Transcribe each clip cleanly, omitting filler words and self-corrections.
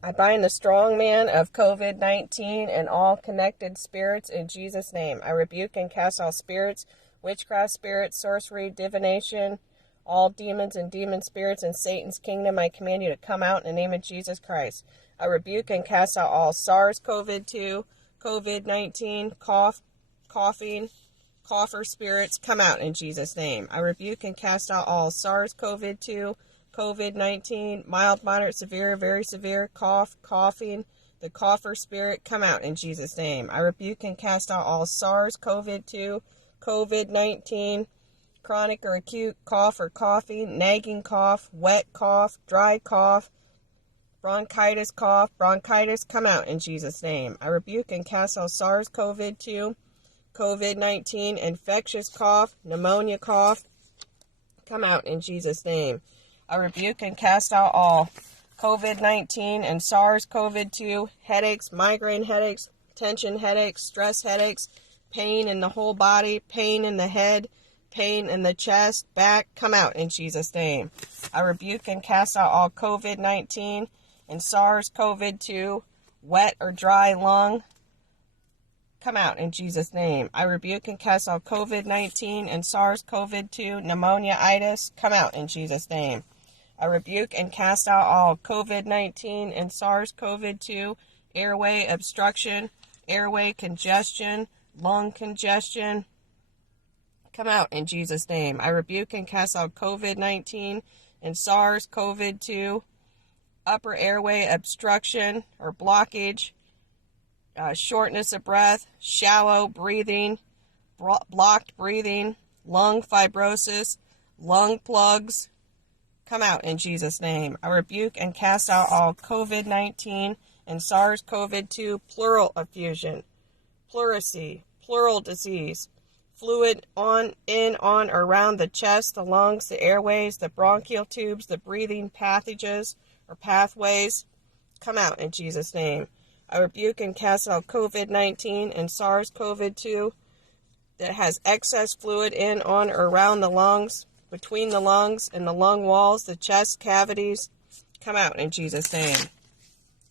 I bind the strong man of COVID-19 and all connected spirits in Jesus' name. I rebuke and cast all spirits, witchcraft spirits, sorcery, divination, all demons and demon spirits in Satan's kingdom. I command you to come out in the name of Jesus Christ. I rebuke and cast out all SARS-CoV-2, COVID-19, coughing, cougher spirits. Come out in Jesus' name. I rebuke and cast out all SARS-CoV-2, COVID-19, mild, moderate, severe, very severe, coughing, the cougher spirit. Come out in Jesus' name. I rebuke and cast out all SARS-CoV-2, COVID-19, chronic or acute cough or coughing, nagging cough, wet cough, dry cough, bronchitis cough, bronchitis. Come out in Jesus' name. I rebuke and cast out SARS-CoV-2, COVID-19, infectious cough, pneumonia cough. Come out in Jesus' name. I rebuke and cast out all COVID-19 and SARS-CoV-2 headaches, migraine headaches, tension headaches, stress headaches, pain in the whole body, pain in the head, pain in the chest, back. Come out in Jesus' name. I rebuke and cast out all COVID-19 and SARS-CoV-2 wet or dry lung. Come out in Jesus' name. I rebuke and cast out COVID-19 and SARS-CoV-2 pneumonia-itis. Come out in Jesus' name. I rebuke and cast out all COVID-19 and SARS-CoV-2 airway obstruction, airway congestion, lung congestion. Come out in Jesus' name. I rebuke and cast out COVID-19 and SARS-CoV-2 upper airway obstruction or blockage, shortness of breath, shallow breathing, blocked breathing, lung fibrosis, lung plugs. Come out in Jesus' name. I rebuke and cast out all COVID-19 and SARS-CoV-2 pleural effusion, pleurisy, pleural disease, fluid in, on, or around the chest, the lungs, the airways, the bronchial tubes, the breathing passages or pathways. Come out in Jesus' name. I rebuke and cast out COVID-19 and SARS-CoV-2 that has excess fluid in, on, or around the lungs, between the lungs and the lung walls, the chest cavities. Come out in Jesus' name.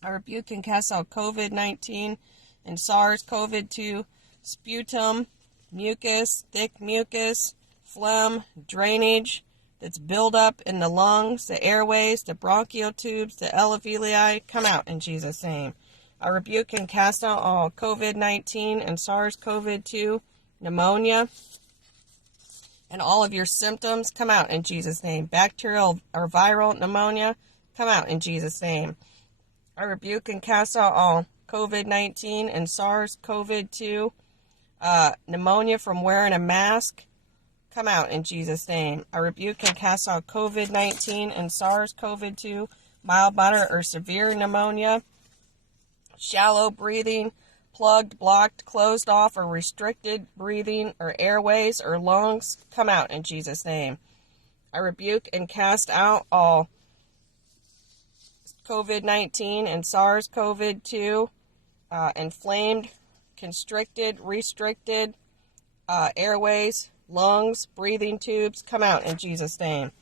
I rebuke and cast out COVID-19 and SARS-CoV-2 sputum, mucus, thick mucus, phlegm, drainage that's built up in the lungs, the airways, the bronchial tubes, the alveoli. Come out in Jesus' name. I rebuke and cast out all COVID-19 and SARS-CoV-2 pneumonia and all of your symptoms. Come out in Jesus' name. Bacterial or viral pneumonia. Come out in Jesus' name. I rebuke and cast out all COVID-19 and SARS-CoV-2 pneumonia from wearing a mask. Come out in Jesus' name. I rebuke and cast out COVID-19 and SARS-CoV-2 mild, moderate, or severe pneumonia, shallow breathing, plugged, blocked, closed off, or restricted breathing, or airways, or lungs. Come out in Jesus' name. I rebuke and cast out all COVID-19 and SARS-CoV-2 inflamed, constricted, restricted airways, lungs, breathing tubes. Come out in Jesus' name.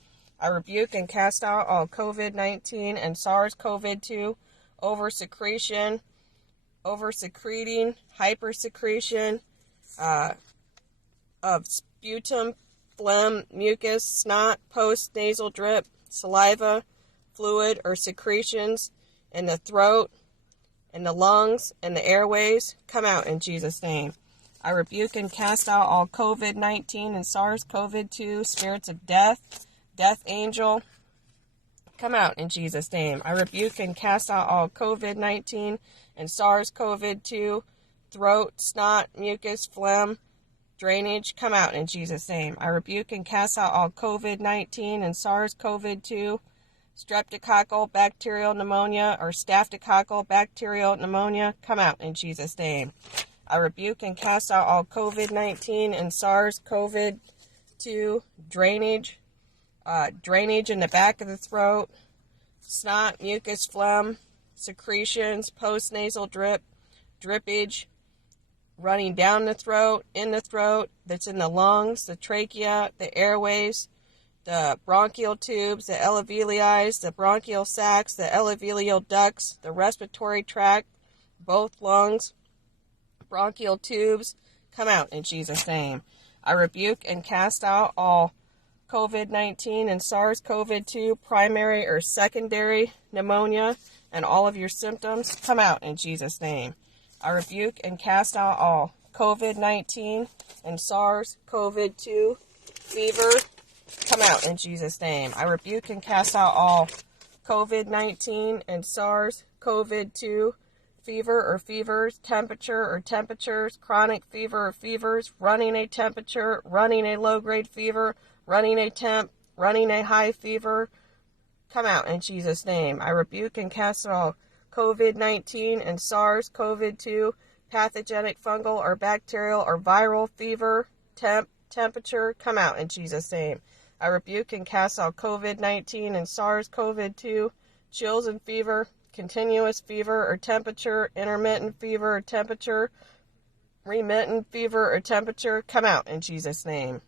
I rebuke and cast out all COVID-19 and SARS-CoV-2 oversecretion, oversecreting, hypersecretion of sputum, phlegm, mucus, snot, post-nasal drip, saliva, fluid, or secretions in the throat, in the lungs, and the airways. Come out in Jesus' name. I rebuke and cast out all COVID-19 and SARS-CoV-2 spirits of death, death angel. Come out in Jesus' name. I rebuke and cast out all COVID-19 and SARS-CoV-2 throat, snot, mucus, phlegm, drainage. Come out in Jesus' name. I rebuke and cast out all COVID-19 and SARS-CoV-2 streptococcal bacterial pneumonia or staphylococcal bacterial pneumonia. Come out in Jesus' name. I rebuke and cast out all COVID-19 and SARS-CoV-2 drainage, drainage in the back of the throat, snot, mucus, phlegm, secretions, postnasal drip, drippage, running down the throat, in the throat, that's in the lungs, the trachea, the airways, the bronchial tubes, the alveoli, the bronchial sacs, the alveolar ducts, the respiratory tract, both lungs, bronchial tubes, come out in Jesus' name. I rebuke and cast out all COVID-19 and SARS-CoV-2 primary or secondary pneumonia and all of your symptoms, come out in Jesus' name. I rebuke and cast out all COVID-19 and SARS-CoV-2 fever, come out in Jesus' name. I rebuke and cast out all COVID-19 and SARS-CoV-2 fever or fevers, temperature or temperatures, chronic fever or fevers, running a temperature, running a low-grade fever, running a temp, running a high fever, come out in Jesus' name. I rebuke and cast all COVID-19 and SARS-CoV-2 pathogenic fungal or bacterial or viral fever, temperature, come out in Jesus' name. I rebuke and cast all COVID-19 and SARS-CoV-2 chills and fever, continuous fever or temperature, intermittent fever or temperature, remittent fever or temperature, come out in Jesus' name.